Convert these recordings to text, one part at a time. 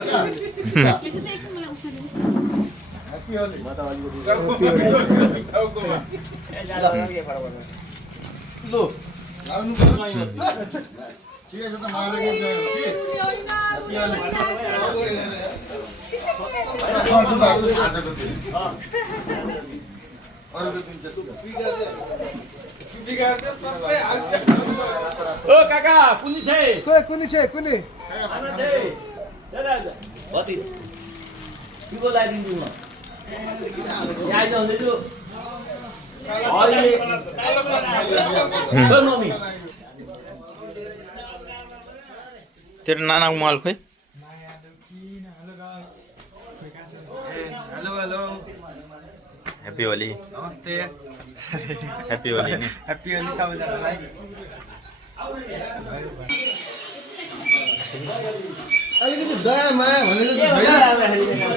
ओ काका कुनी छ कुनी छ कुनी आमा छ चला भति किको लाइदिन्छु म यहाँ आइज हुँदै छु अहिले ओ मम्मी तेरो नानाको मोबाइल खोइ हेलो हेलो ह्याप्पी होली नमस्ते ह्याप्पी होली नि ह्याप्पी होली सबैजनालाई अलिकति दया माया भनेको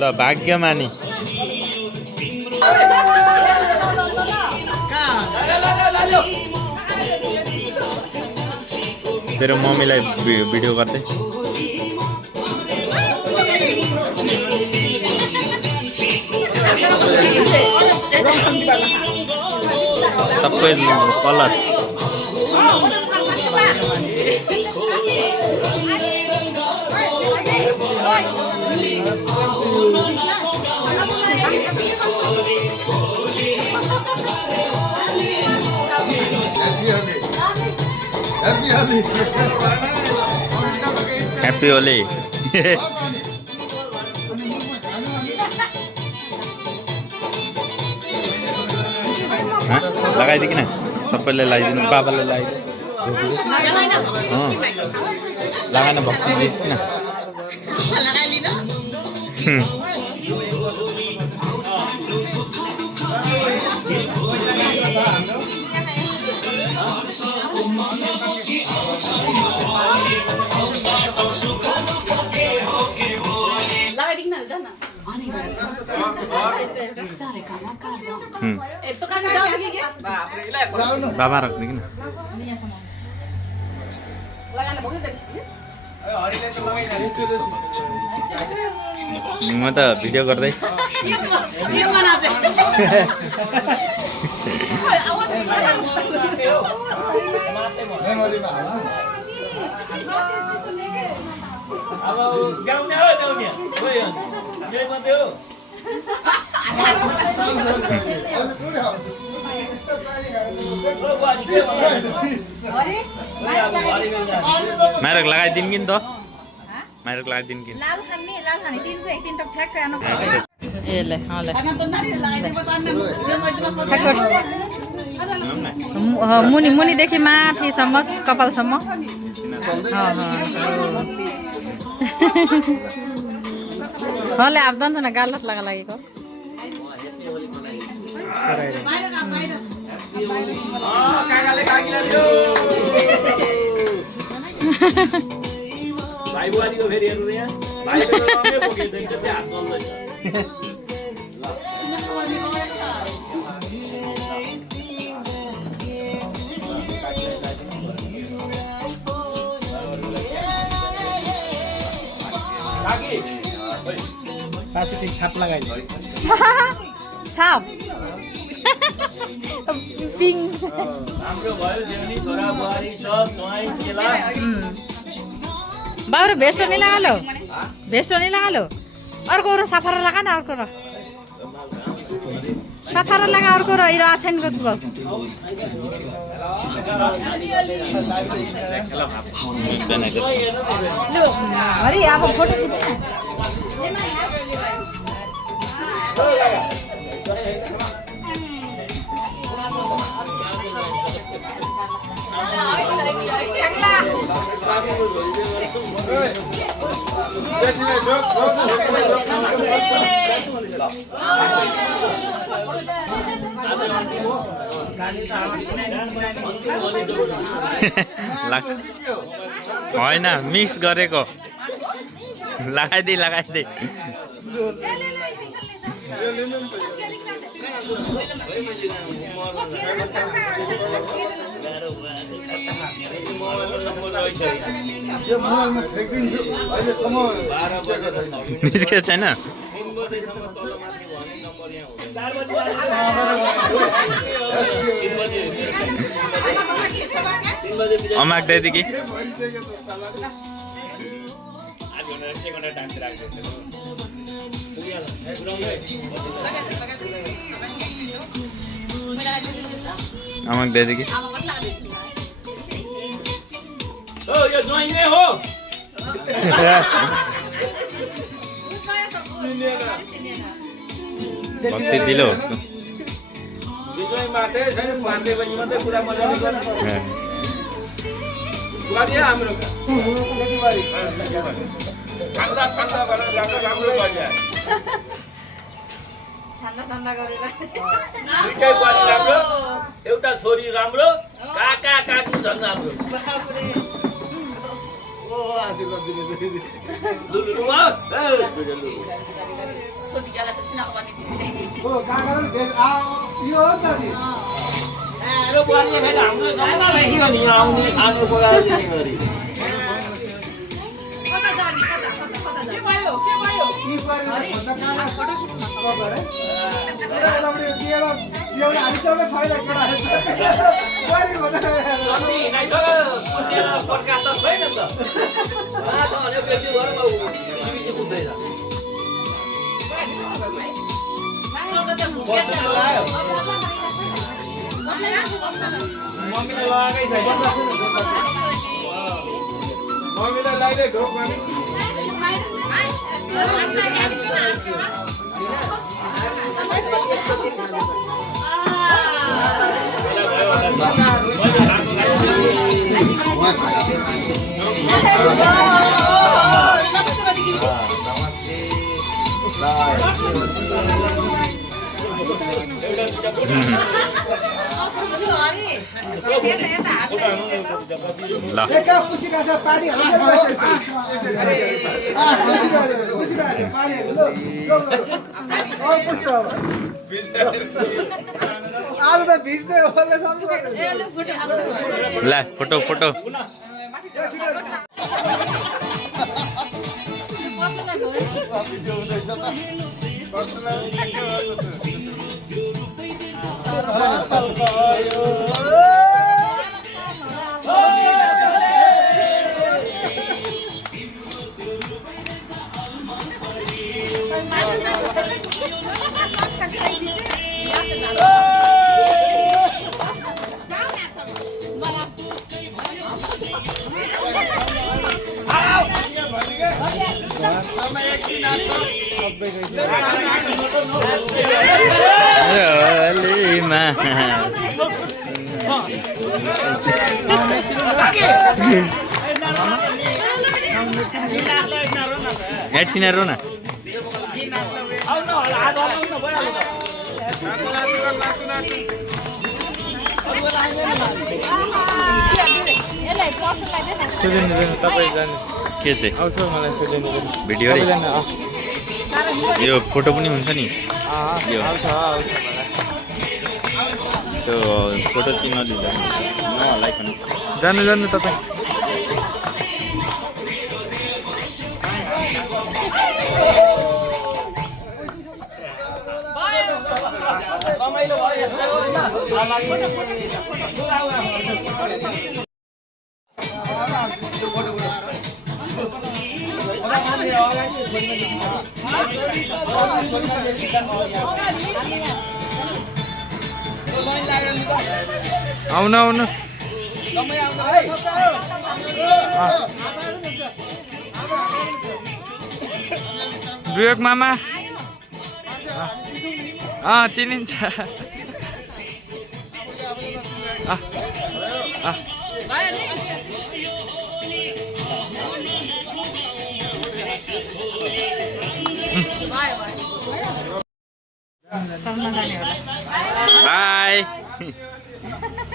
ल भाग्यमानी तेरो मम्मीलाई भिडियो गर्दै सबै कलर ह्याप्पी होली लगाइदिकिन सबैले लगाइदिनु बाबाले लगाइदिनु लगाएन भक्ति दिइस् बाबा राख्दिकिन म त भिडियो गर्दै अब गाउने हो गाउने बुहारी के माइरक लगाइदिनु कि नि त माइरक लगाइदिनु कि लाल खाने 301 तक ठ्याक्कै आउनु ए ल मुनि मुनिदेखि माथिसम्म कपालसम्म हले आप दन्छ न गालत लगा लागेको काकाले काकीलाई दियो भाइ बुहारीको फेरि हेर्नु यहाँ भाइको रङै बोकेको छ त्यो हात चल्दैछ काकी पाछुदेखि छाप लगाइदियो छाप पिङ हाम्रो भयो देउनी छोरा बुहारी सब ज्वाइँ चेला बाबु भेस्ट नि लगालो भेस्ट नि लगालो अर्को र सफारा लगा न अर्को र सफारा लगा अर्को र इरा छैन को छु लो हरि अब फोटो होइन मिक्स गरेको लगाइदिए निस्केको छैन अमाक दिएदेखि अमाक दिएदेखि यो ज्वाइँ नै हो भक्ति दिलो ज्वाइँ मात्रै छैन मान्छे पनि मात्रै पुरा मजाले गर्नु बुहारी हाम्रो ठन्डा ठन्डा गरेर राम्रो गरिदियो छन्दा गरेला दुईटै बुहारी राम्रो एउटा छोरी राम्रो काका काकी झन् राम्रो ओ आशीर्वाद दिनु लुलु ओ काका यो हो त नि यो बुहारीले फेरि हाम्रो गाउँमा लेखियो नि आउने आने बोलाएर दिने गरी ई पर भन्दा काका फोटो खिच्न गरे एउटा हालिसकेको छैन केटा गरी भन्दा अनि हिँडाइछ पुण्य podcast त छैन नि त छ भने बेसी गरौँ बिजी पुग्दैन मम्मीले लगाएकै छैन मम्मीले लगाइदिए ढोक मामी ल एका खुसीका छ पानी हालेर बसेछ खुसीका पानी हाल्नु ओ पुष्ट आज त भिज्दै होला सम्झु ल फोटो फोटो एकछिन हेरौँ न के चाहिँ भिडियो यो फोटो पनि हुन्छ नि यो त्यो फोटो चाहिँ नदिँदा नलाइकन जानु जानु तपाईँ आउनु आउनु विवेक मामा चिनिन्छ बाई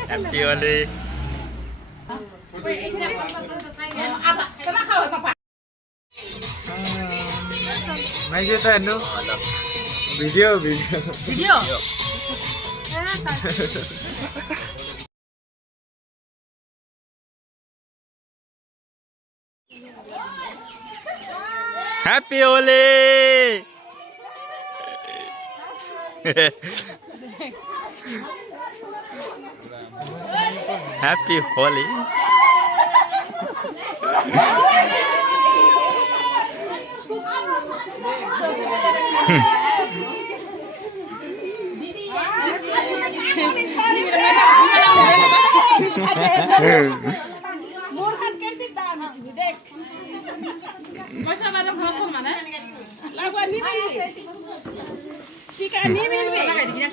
ह्याप्पी होली माइजे त हेर्नु video video video happy Holi happy Holi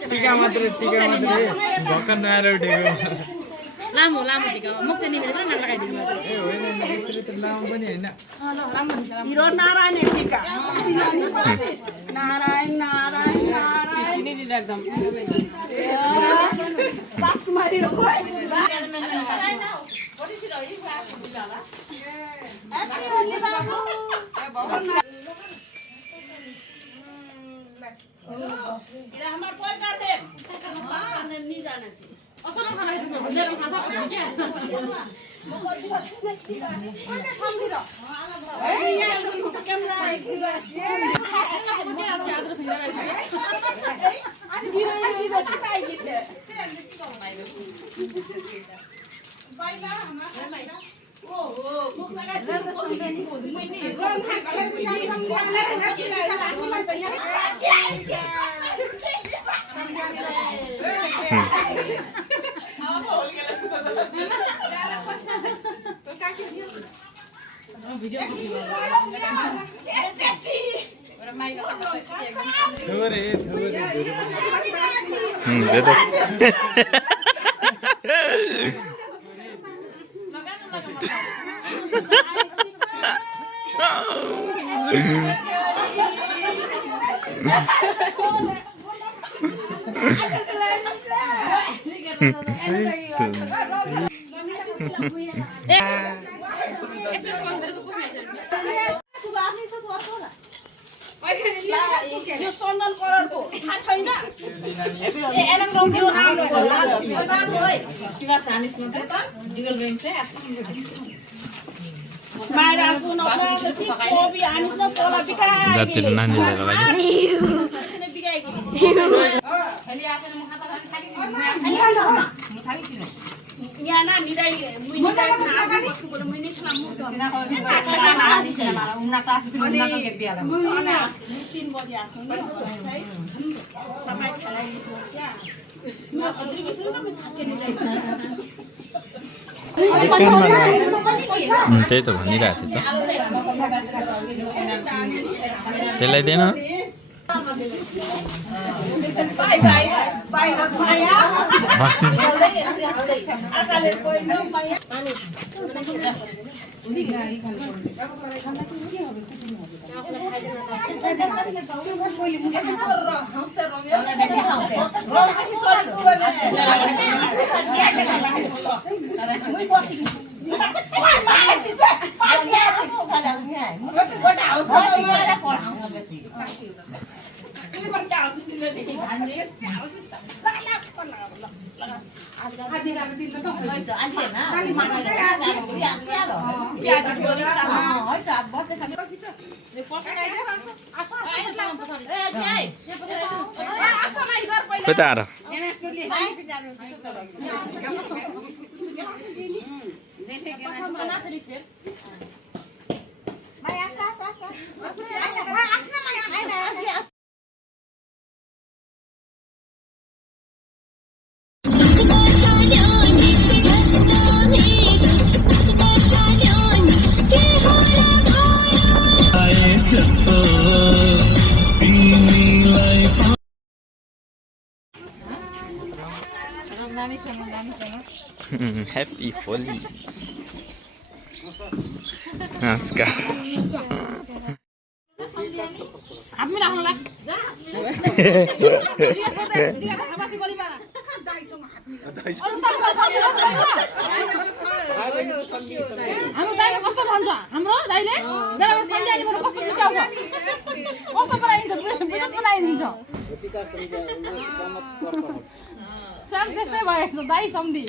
टीका मात्र भर्खर नआएर उठेको लामो लामो टिका मुख चाहिँ निमेर पनि नलगाइदिनु ए होइन यत्रो लामो पनि होइन हिरो नारायण टीका नारायण नारायण नारायण एकदम राजकुमारी हमार पर कर दे नहीं जाना चाहिए असल खाना चाहिँ भुलेर खाजा के यो चन्दन कलरको थाहा छैन नानीलाई सबै खेलाइदिन्छ त्यही त भनिरहेको थियो त त्यसलाई दिएन खोइ त आएर Happy Holi. Namaskar. हामी राख्नुलाई हाम्रो दाइले कस्तो भन्छ हाम्रो दाइले बेलामा सम्झाइदिनु कस्तो सिकाउँछ कस्तो बनाइदिन्छ बुझ्न बनाइदिन्छ साम त्यस्तै भएछ दाइ सम्धि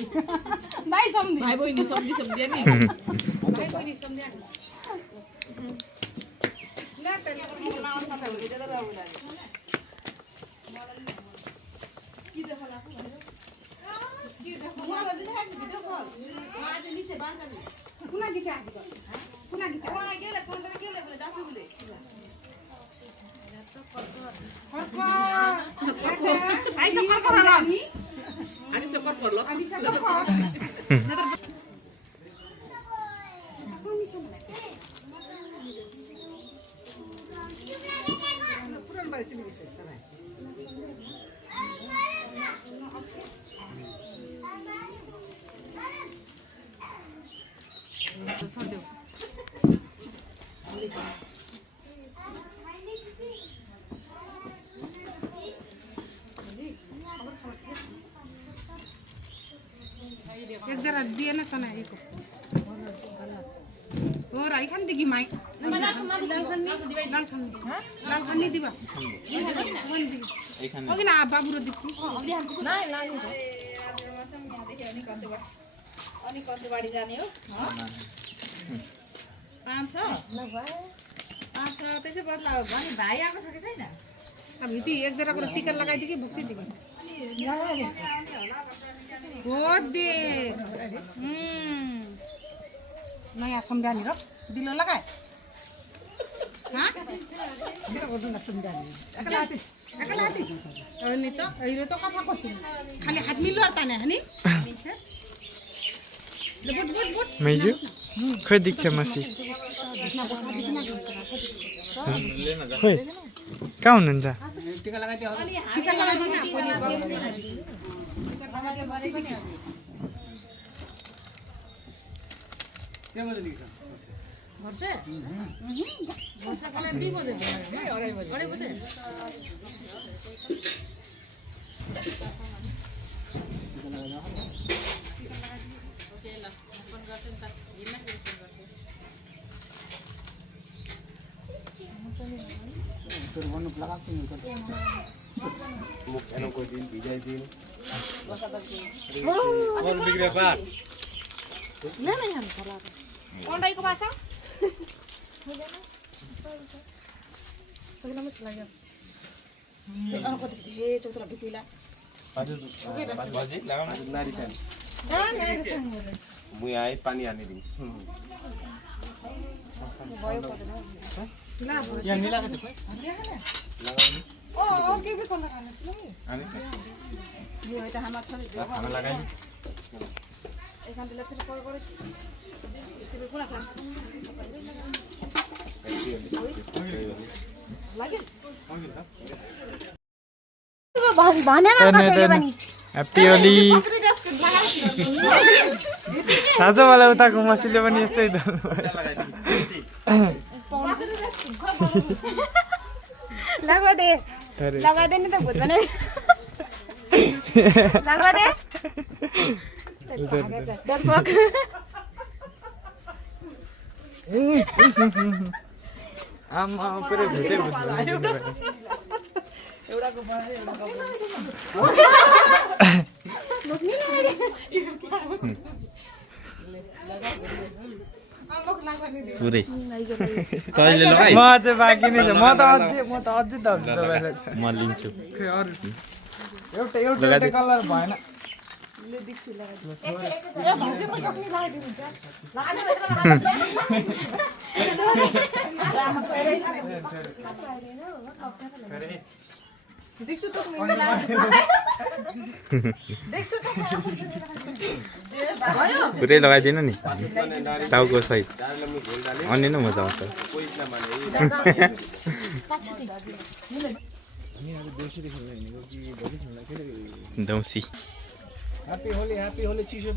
भाइ बहिनी सम्धि सम्धिया नि भाइ बहिनी सम्धिया एक जरा दिए ना खाना एक और आई खान दिगी माई लाल खानी दिबा ओके ना बाबू रो दिखी नहीं अनि कचबाडी जाने हो पाँच छ त्यसै बदला हो भने भाइ आएको छ कि छैन अब ती एक जराको टिकट लगाइदिए कि भक्ति दिए बहुत दे नयाँ सम्झानी र दिलो लगाए हाँ मेरो गर्दैन सम्झानी एकलाती अनि त अहिले त कथा गर्छु खाली हात मिल्यो त नि हनी बुट बुट बुट मेजु खोइ दीक्षा मासी खोइ कहाँ हुनुहुन्छ टिका लगाइदियो टिका लगाइदिनु न कोनी के बजे निक्छ घरसे घरसे कले 2 बजे अढाई बजे ओके ल फोन गर्छु नि त हिँड्न फेरि फोन गर्छु तर भन्नु लगाएको नि मुख एनको दिन भिजाइ दिन कोन बिग्रे बात ल न यहाँ होला अन्डाइको भाषा तगला मत लाग्यो अन कति हे चौतरा ढुकुला बजे लगाउन नारी छ म आए पानी हाल्ने दिन भयो पर्दैन यहाँ नि लगाएको थियो लगाउने ओ के भी कोन लगाउनु छ अनि हामी लगाइ ह्याप्पी होली साँझ मलाई उताको मसीले पनि यस्तै लगादे नि त भूत बने लगादे डरपोक आमा पुरै झुटै पुरै तैँले लगाइ म चाहिँ बाँकी नै छ म त अझै त म लिन्छु एउटा कलर भएन पुरै लगाइदिनु नि टाउको सहित अनि नै मजा आउँछ देउसी ह्याप्पी होली चिसो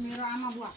मेरो आमा बुवा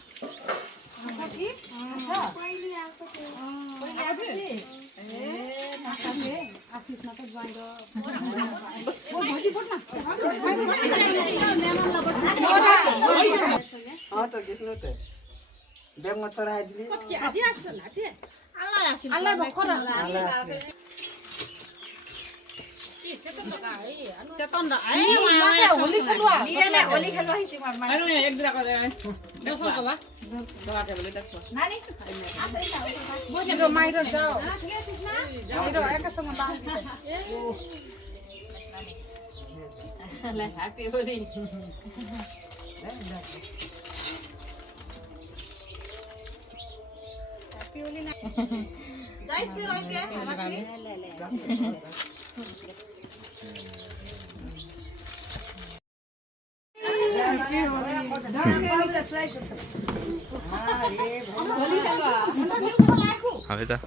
હવે તો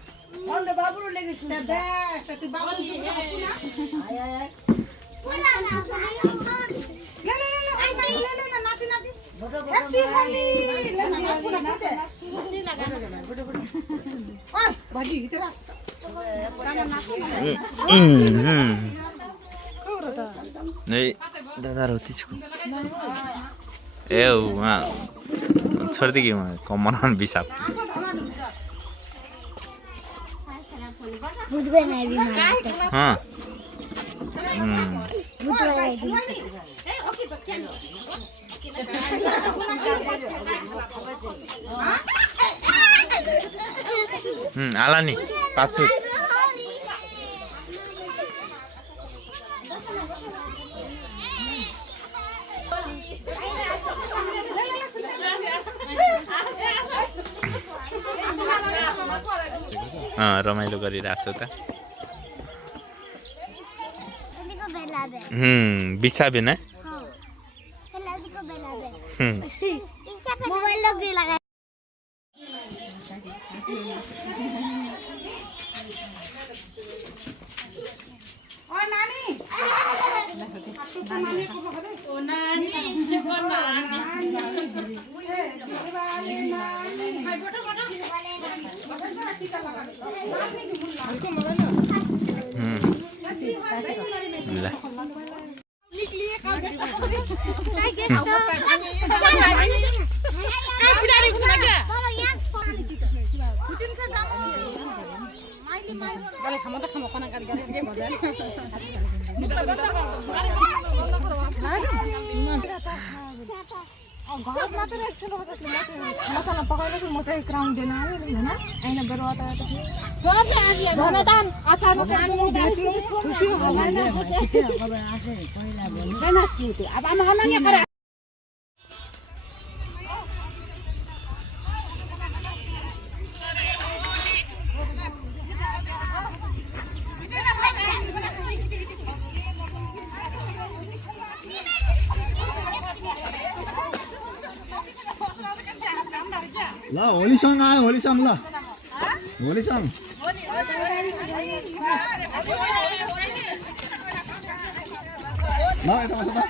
नहीं दादा रोती छू ए वहाँ छोड़ दी कि मैं कॉमन बिसाप हाँ आला नहीं पाछू रमाइलो गरिरहेको छु त बिसा बिना मसाला पकाएर म चाहिँ क्राउन दिन हैन हैन बरु अता जनदान अचार खुसी होला नि अब आसे पहिला भन्दैन थियो अब आमा अनन्या करे ल होलीसँग आयो होलीसँग ल होलीसँग ल यता बस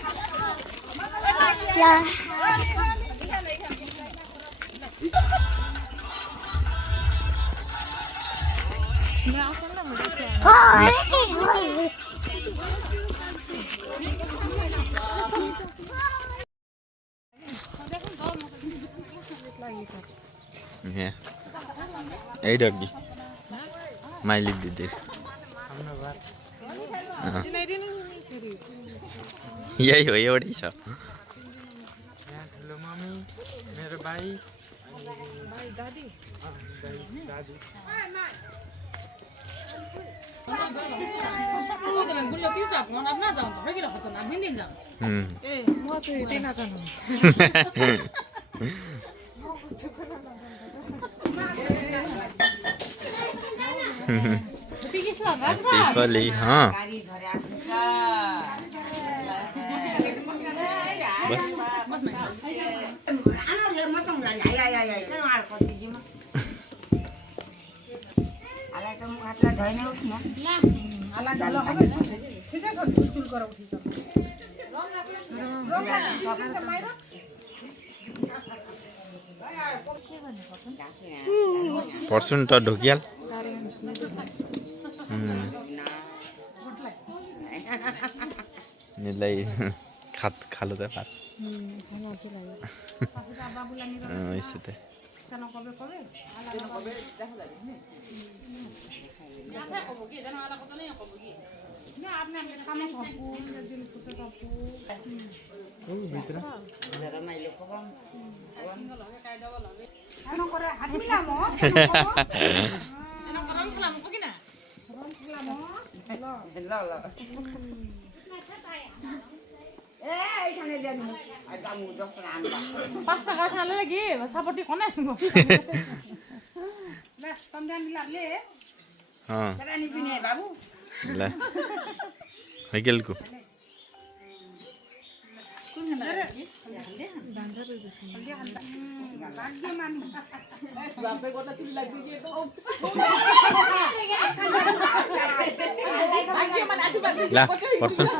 এই ডগি माइली दिदी यही हो एउटै छ ठुलो मम्मी मेरो भाइ दादी दीपावली हाँ बस पर्छन् त ढोकियाल निलाई खालो त भात यसो त हैकेलको ला पर्छन्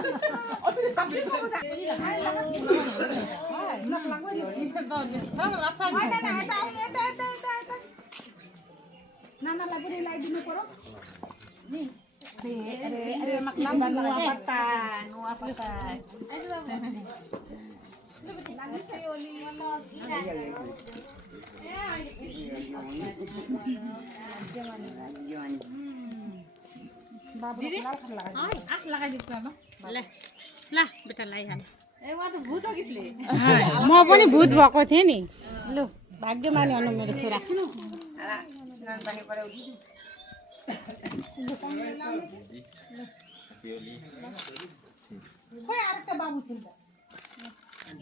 म पनि भूत भएको थिएँ नि लु भाग्यमानी हुनु मेरो छोरा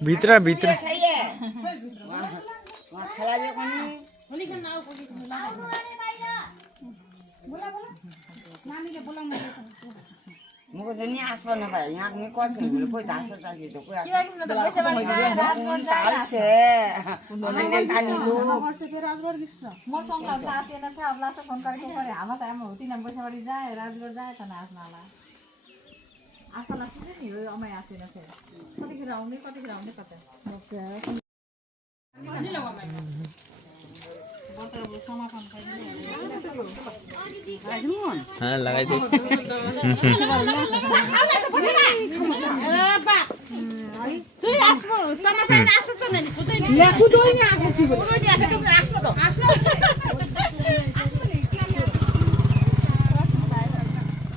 भित्र भित्र मुझे नहीं आसपास ना भाई यहाँ में कौन सी कोई दास चाहिए तो कोई किरा किसने तो पैसे वाली ताल से मैंने तानी लो राजगढ़ किसना मोर संग लागला आसे ना से अबला से फोन करके करे आमा त आमा होती नंबर से बड़ी जाए राजगढ़ जाए त नास नाला आशा लाग्छ नि यो अमै आसे ना से कतिखेर आउने कता ओके अनि लगा भाइ बर्तर समापन हाँ लगाई दे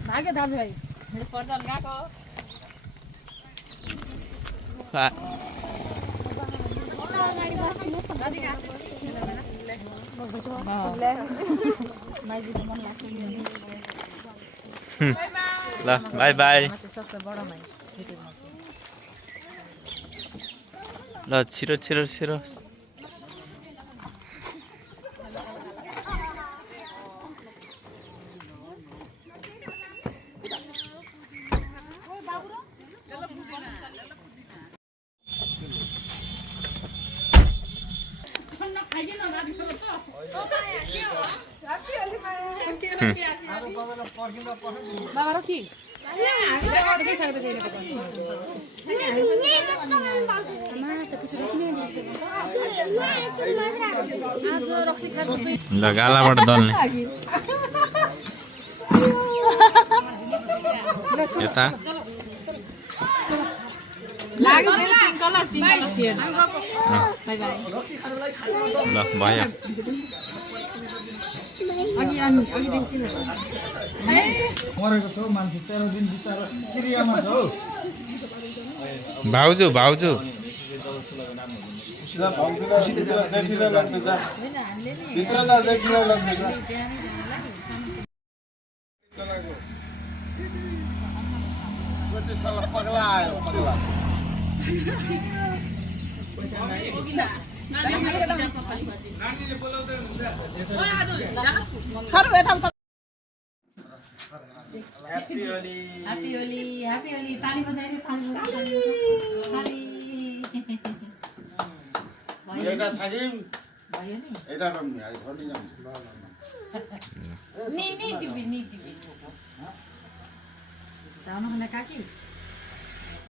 भाग्य दाजुभाइ पर्दन गएको ल बाई बाई ल छिरो छिरो छिरो बाबा र कि ल गालाबाट दल्ने यता ल भयो मरेको छौ मान्छे 13 दिन बिचारा क्रियामा छ हौ भाउजू भाउजू पगला आयो पगला এটা থাকিম এটা রমি আই ঘনি যাম নি টিভি নি টিভি যাও না কাকি